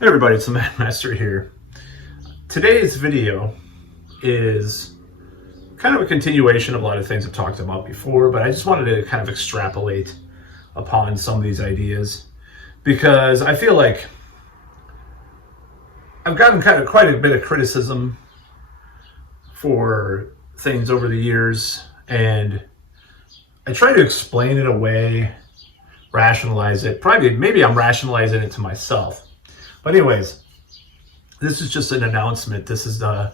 Hey everybody, it's the Mad Master here. Today's video is kind of a continuation of a lot of things I've talked about before, but I just wanted to kind of extrapolate upon some of these ideas because I feel like I've gotten kind of quite a bit of criticism for things over the years, and I try to explain it away, rationalize it. Maybe I'm rationalizing it to myself. But anyways, this is just an announcement. This is the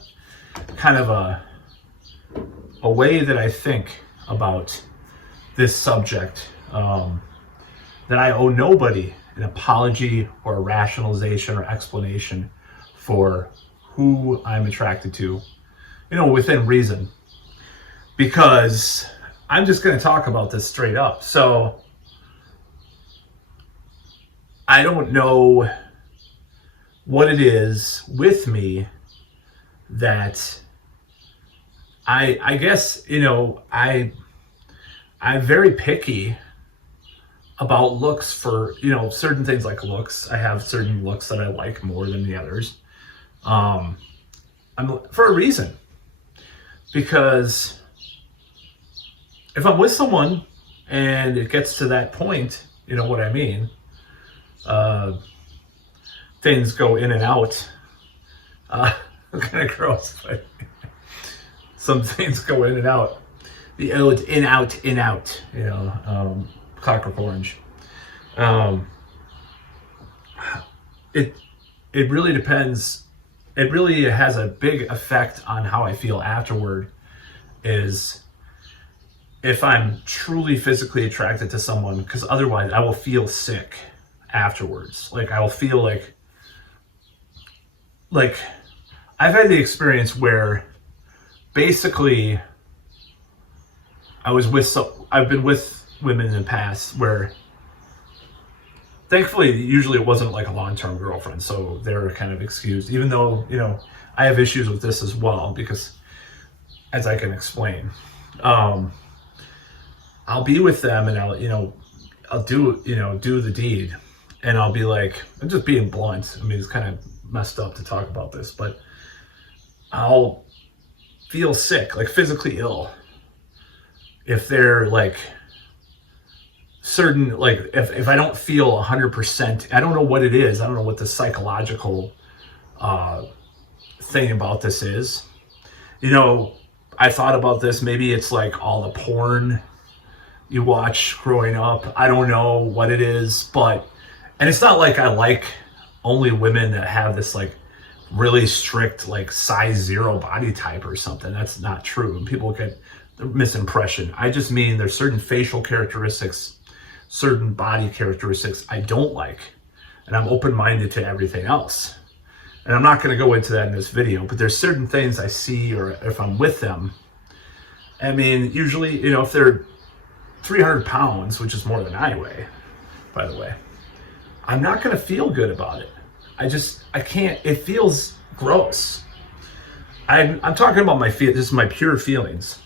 kind of a way that I think about this subject, that I owe nobody an apology or a rationalization or explanation for who I'm attracted to, within reason, because I'm just going to talk about this straight up. So I don't know what it is with me that I guess, I'm very picky about looks for, certain things like looks. I have certain looks that I like more than the others. I'm for a reason, because if I'm with someone and it gets to that point, you know what I mean? Things go in and out. Kind of gross, but some things go in and out. The old in out, Clockwork Orange. It really depends. It really has a big effect on how I feel afterward. Is if I'm truly physically attracted to someone, because otherwise I will feel sick afterwards. Like I will feel like I've had the experience where basically I've been with women in the past where thankfully usually it wasn't like a long-term girlfriend, so they're kind of excused, even though I have issues with this as well, because as I can explain, I'll be with them and I'll do the deed, and I'll be like, I'm just being blunt. I mean, it's kind of messed up to talk about this, but I'll feel sick, like physically ill, if they're like certain, like if I don't feel 100%. I don't know what it is. I don't know what the psychological thing about this is. I thought about this. Maybe it's like all the porn you watch growing up. I don't know what it is, and it's not like I like only women that have this like really strict like size 0 body type or something. That's not true, and people get the misimpression. I just mean there's certain facial characteristics, certain body characteristics I don't like, and I'm open-minded to everything else. And I'm not going to go into that in this video, but there's certain things I see, or if I'm with them, I mean, usually, if they're 300 pounds, which is more than I weigh, by the way, I'm not going to feel good about it. I can't. It feels gross. I'm talking about this is my pure feelings.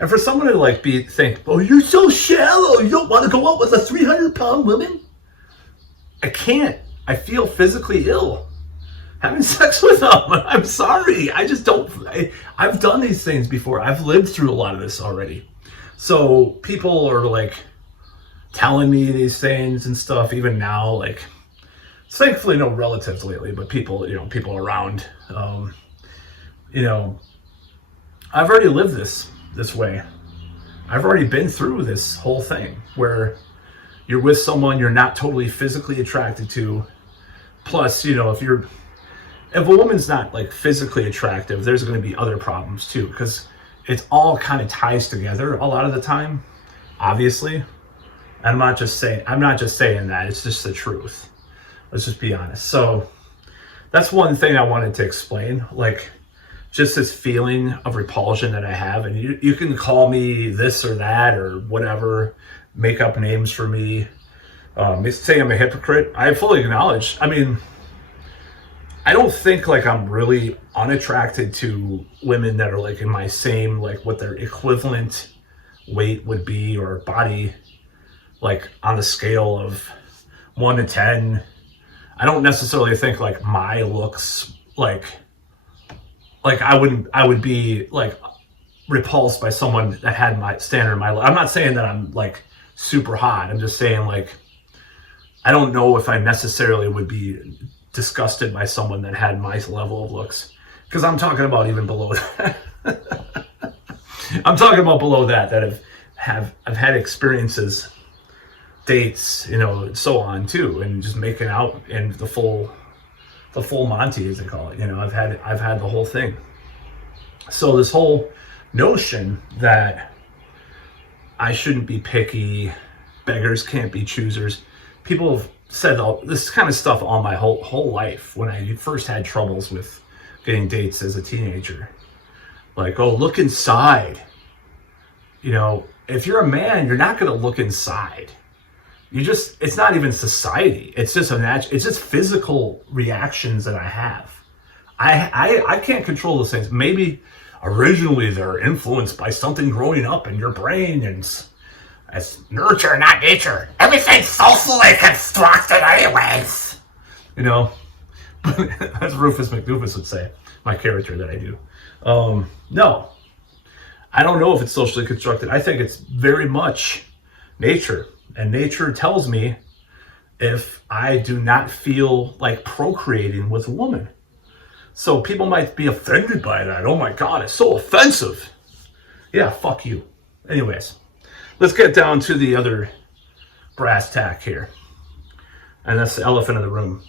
And for someone to think, oh, you're so shallow, you don't want to go out with a 300-pound woman? I can't. I feel physically ill having sex with them. I'm sorry. I just don't. I've done these things before. I've lived through a lot of this already. So people are like telling me these things and stuff, even now, like, thankfully no relatives lately, but people around, I've already lived this way. I've already been through this whole thing where you're with someone you're not totally physically attracted to. Plus, if a woman's not like physically attractive, there's going to be other problems too, because it all kind of ties together a lot of the time, obviously. And I'm not just saying that, it's just the truth. Let's just be honest. So that's one thing I wanted to explain, like just this feeling of repulsion that I have. And you can call me this or that or whatever, make up names for me, say I'm a hypocrite. I fully acknowledge. I mean, I don't think like I'm really unattracted to women that are like in my same, like what their equivalent weight would be, or body, like on the scale of 1 to 10. I don't necessarily think like my looks like I would be like repulsed by someone that had my standard in my life. I'm not saying that I'm like super hot. I'm just saying like I don't know if I necessarily would be disgusted by someone that had my level of looks, because I'm talking about even below that. I'm talking about below that I've had experiences, dates, you know, so on too, and just making out in the full Monty, as they call it. You know, I've had the whole thing. So this whole notion that I shouldn't be picky, beggars can't be choosers. People have said all this kind of stuff all my whole life when I first had troubles with getting dates as a teenager. Like, oh, look inside. You know, if you're a man, you're not going to look inside. It's not even society. It's just it's just physical reactions that I have. I can't control those things. Maybe originally they're influenced by something growing up in your brain, and it's nurture, not nature. Everything's socially constructed anyways. You know, as Rufus McDoofus would say, my character that I do. No, I don't know if it's socially constructed. I think it's very much nature. And nature tells me if I do not feel like procreating with a woman. So people might be offended by that. Oh my God, it's so offensive. Yeah, fuck you. Anyways, let's get down to the other brass tack here. And that's the elephant in the room.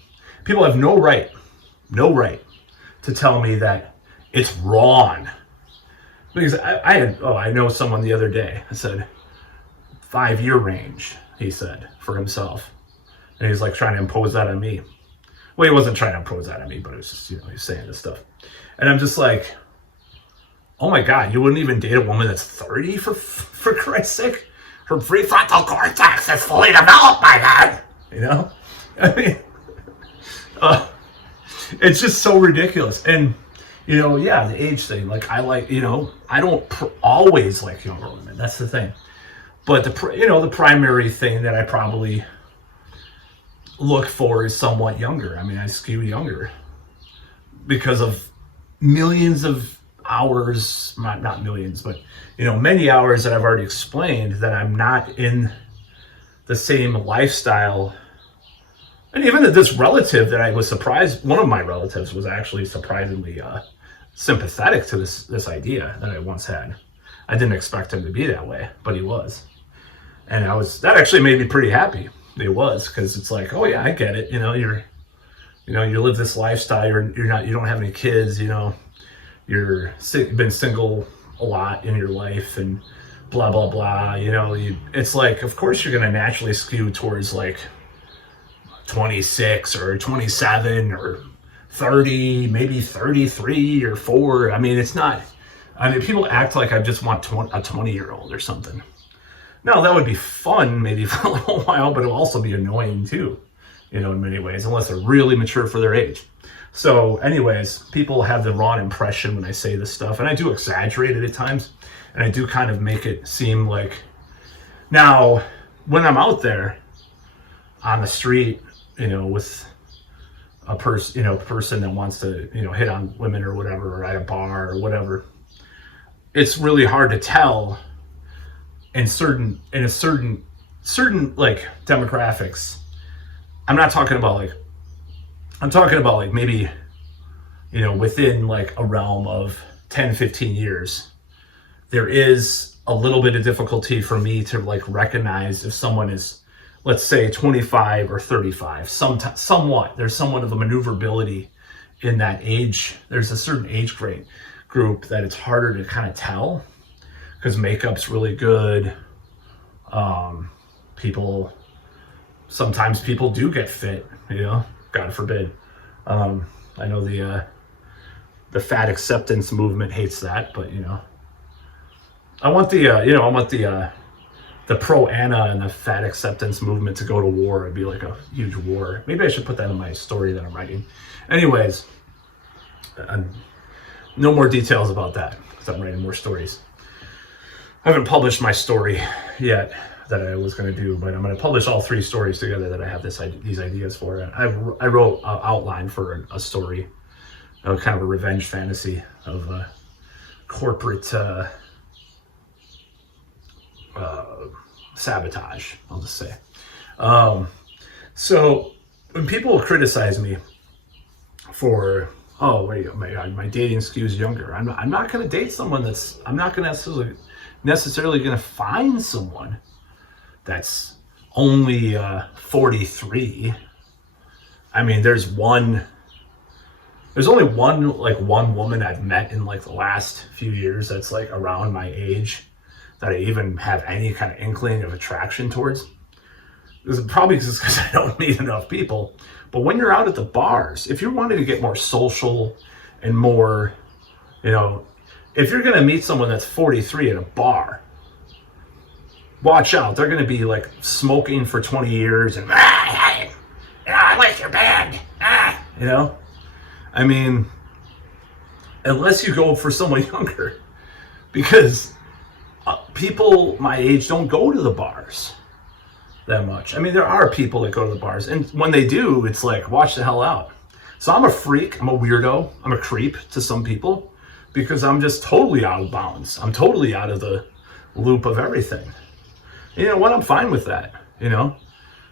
People have no right to tell me that it's wrong. Because I know someone the other day. I said, 5-year range, he said, for himself. And he's like trying to impose that on me. Well, he wasn't trying to impose that on me, but it was just, you know, he's saying this stuff. And I'm just like, oh my God, you wouldn't even date a woman that's 30 for Christ's sake? Her prefrontal cortex is fully developed by then. You know? I mean, it's just so ridiculous. And, you know, yeah, the age thing, like you know, I don't always like younger women. That's the thing. But the primary thing that I probably look for is somewhat younger. I mean, I skew younger because of millions of hours, not millions, but, you know, many hours that I've already explained that I'm not in the same lifestyle. And even this relative that I was surprised, one of my relatives was actually surprisingly sympathetic to this idea that I once had. I didn't expect him to be that way, but he was. And that actually made me pretty happy. It was, because it's like, oh yeah, I get it. You know, you live this lifestyle. You don't have any kids. You know, you've been single a lot in your life, and blah blah blah. You know, it's like, of course you're gonna naturally skew towards like 26 or 27 or 30, maybe 33 or 4. I mean, it's not. I mean, people act like I just want a 20-year-old or something. No, that would be fun maybe for a little while, but it'll also be annoying too, you know, in many ways, unless they're really mature for their age. So anyways, people have the wrong impression when I say this stuff, and I do exaggerate it at times, and I do kind of make it seem like, now, when I'm out there on the street, you know, with a person that wants to, you know, hit on women or whatever, or at a bar or whatever, it's really hard to tell in certain like demographics. I'm talking about like maybe, you know, within like a realm of 10, 15 years, there is a little bit of difficulty for me to like recognize if someone is, let's say, 25 or 35, somewhat. There's somewhat of a maneuverability in that age. There's a certain age group that it's harder to kind of tell, because makeup's really good. Sometimes people do get fit, you know, God forbid. I know the fat acceptance movement hates that, but, you know, I want the pro Anna and the fat acceptance movement to go to war. It'd be like a huge war. Maybe I should put that in my story that I'm writing. Anyways, no more details about that, because I'm writing more stories. I haven't published my story yet that I was going to do, but I'm going to publish all 3 stories together that I have these ideas for. I wrote an outline for a story, kind of a revenge fantasy of corporate sabotage, I'll just say. So when people criticize me for, oh wait, my dating skews younger, I'm not going to date someone I'm not going to necessarily going to find someone that's only 43. I mean, there's only one woman I've met in like the last few years that's like around my age that I even have any kind of inkling of attraction towards. This is probably just because I don't meet enough people. But when you're out at the bars, if you're wanting to get more social and more, if you're going to meet someone that's 43 at a bar, watch out. They're going to be like smoking for 20 years and, I like your band. I mean, unless you go for someone younger, because people my age don't go to the bars that much. I mean, there are people that go to the bars, and when they do, it's like, watch the hell out. So I'm a freak, I'm a weirdo, I'm a creep to some people, because I'm just totally out of bounds. I'm totally out of the loop of everything. You know what? I'm fine with that.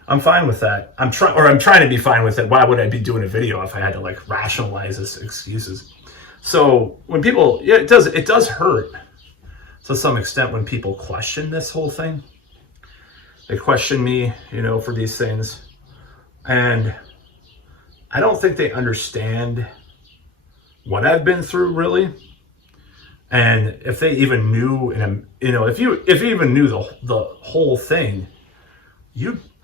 I'm fine with that. I'm trying to be fine with it. Why would I be doing a video if I had to like rationalize this excuses? So when people, it does hurt to some extent when people question this whole thing. They question me, for these things. And I don't think they understand what I've been through, really. And if they even knew, if you even knew the whole thing,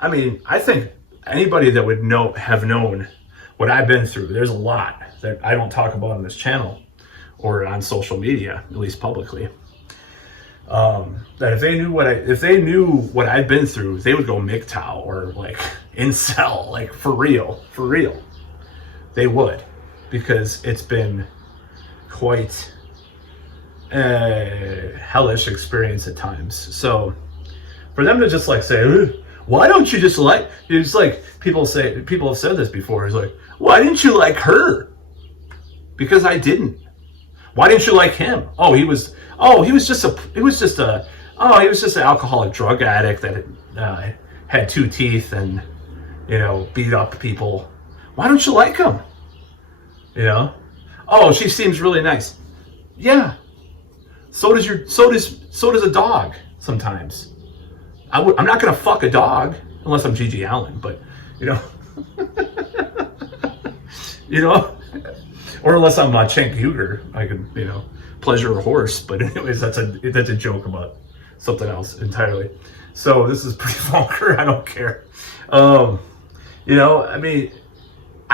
I think anybody that would have known what I've been through, there's a lot that I don't talk about on this channel or on social media, at least publicly. That if they knew what I've been through, they would go MGTOW or like incel, like for real. They would, because it's been quite a hellish experience at times. So for them to just like say, why don't you just like, it's like people have said this before, it's like, why didn't you like her? Because I didn't. Why didn't you like him? He was just an alcoholic drug addict that had 2 teeth and beat up people. Why don't you like him? She seems really nice. Yeah. So does a dog sometimes. I'm not gonna fuck a dog unless I'm Gigi Allen, but or unless I'm Cenk Uygur, I could pleasure a horse. But anyways, that's a joke about something else entirely. So this is pretty vulgar. I don't care. I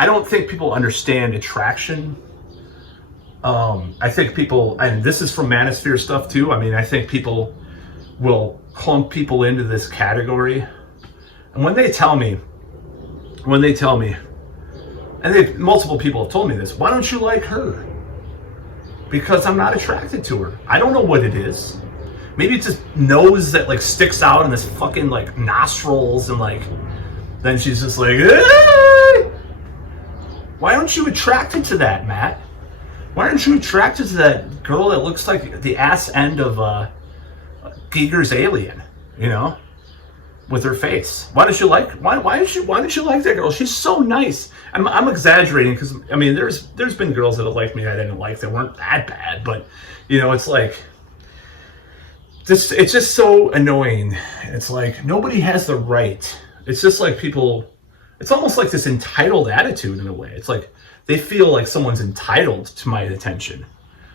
don't think people understand attraction. I think people, and this is from Manosphere stuff too. I think people will clump people into this category, and when they tell me, and multiple people have told me this, why don't you like her? Because I'm not attracted to her. I don't know what it is. Maybe it's just nose that like sticks out and this fucking like nostrils, and like then she's just like, hey! Why aren't you attracted to that, Matt? Why aren't you attracted to that girl that looks like the ass end of Giger's Alien, with her face? Why didn't you like that girl? She's so nice. I'm exaggerating because there's been girls that have liked me I didn't like that weren't that bad, but it's like it's just so annoying. It's like nobody has the right. It's just like people. It's almost like this entitled attitude in a way. It's like they feel like someone's entitled to my attention.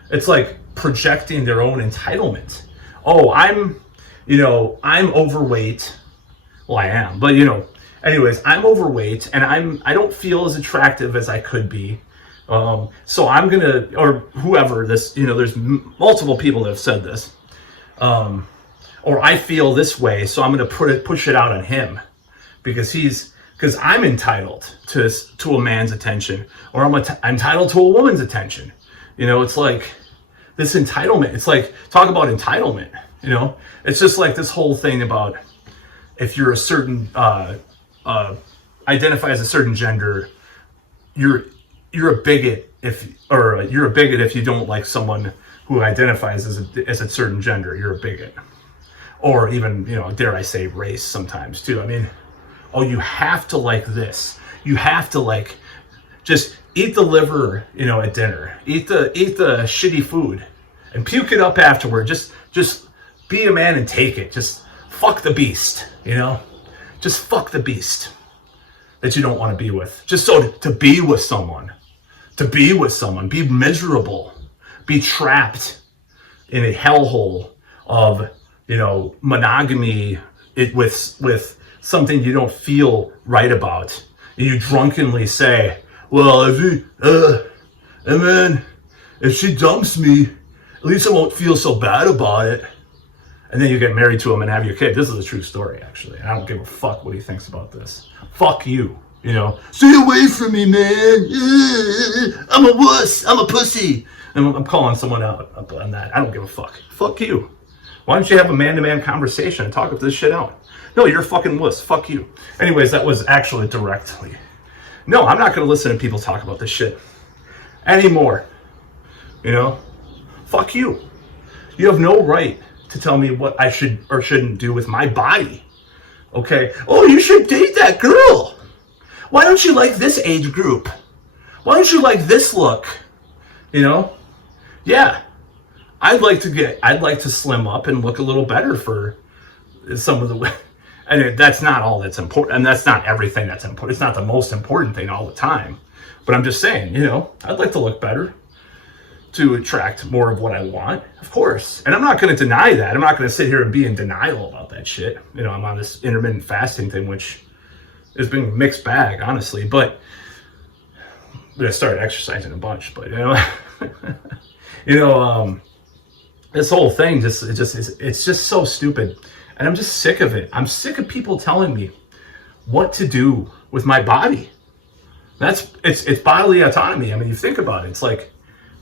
It's like projecting their own entitlement. I'm overweight. Well, I am, but anyways, I'm overweight and I don't feel as attractive as I could be. So I'm gonna, or whoever this, there's multiple people that have said this. Or I feel this way, so I'm gonna push it out on him because I'm entitled to a man's attention, or I'm entitled to a woman's attention. It's like this entitlement. It's like, talk about entitlement. It's just like this whole thing about, if you're a certain identify as a certain gender, you're a bigot you're a bigot if you don't like someone who identifies as a certain gender. You're a bigot, or even, dare I say, race sometimes too. I mean, oh, you have to like this. You have to like just eat the liver, at dinner. Eat the shitty food, and puke it up afterward. Just be a man and take it. Just fuck the beast. Just fuck the beast that you don't want to be with. Just so to be with someone, be miserable, be trapped in a hellhole of, monogamy with something you don't feel right about. You drunkenly say, well, if she dumps me, at least I won't feel so bad about it. And then you get married to him and have your kid. This is a true story, actually. I don't give a fuck what he thinks about this. Fuck you, Stay away from me, man. I'm a wuss. I'm a pussy. And I'm calling someone out on that. I don't give a fuck. Fuck you. Why don't you have a man-to-man conversation and talk this shit out? No, you're a fucking wuss. Fuck you. Anyways, that was actually directly. No, I'm not going to listen to people talk about this shit anymore. Fuck you. You have no right to tell me what I should or shouldn't do with my body. Okay? Oh, you should date that girl. Why don't you like this age group? Why don't you like this look? Yeah. I'd like to slim up and look a little better for some of the, and that's not all that's important, and that's not everything that's important. It's not the most important thing all the time. But I'm just saying, I'd like to look better to attract more of what I want, of course. And I'm not going to deny that. I'm not going to sit here and be in denial about that shit. I'm on this intermittent fasting thing, which has been a mixed bag, honestly. But I started exercising a bunch. But this whole thing it's just so stupid, and I'm just sick of it. I'm sick of people telling me what to do with my body. It's bodily autonomy. I mean, you think about it. It's like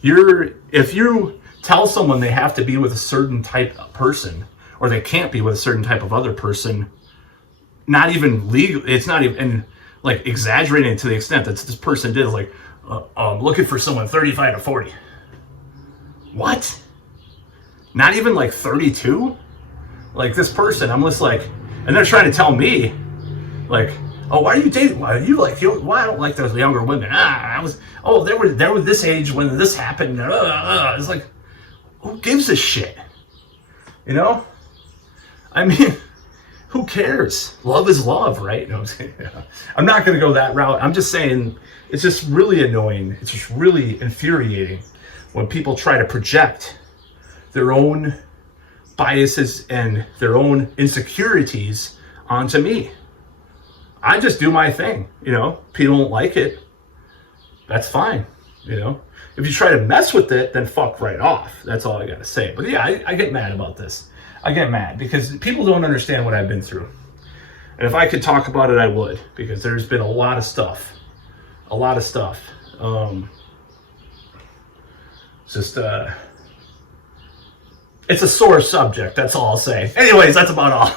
if you tell someone they have to be with a certain type of person, or they can't be with a certain type of other person, not even legal. It's not even like exaggerating it to the extent that this person did. Like, looking for someone 35 to 40. What? Not even like 32? Like this person, I'm just like, and they're trying to tell me, like, oh, why are you dating? Why I don't like those younger women? They were this age when this happened. It's like, who gives a shit? I mean, who cares? Love is love, right? No, I'm not going to go that route. I'm just saying, it's just really annoying. It's just really infuriating when people try to project their own biases and their own insecurities onto me. I just do my thing, People don't like it. That's fine, If you try to mess with it, then fuck right off. That's all I got to say. But yeah, I get mad about this. I get mad because people don't understand what I've been through. And if I could talk about it, I would, because there's been a lot of stuff. It's a sore subject. That's all I'll say. Anyways, that's about all.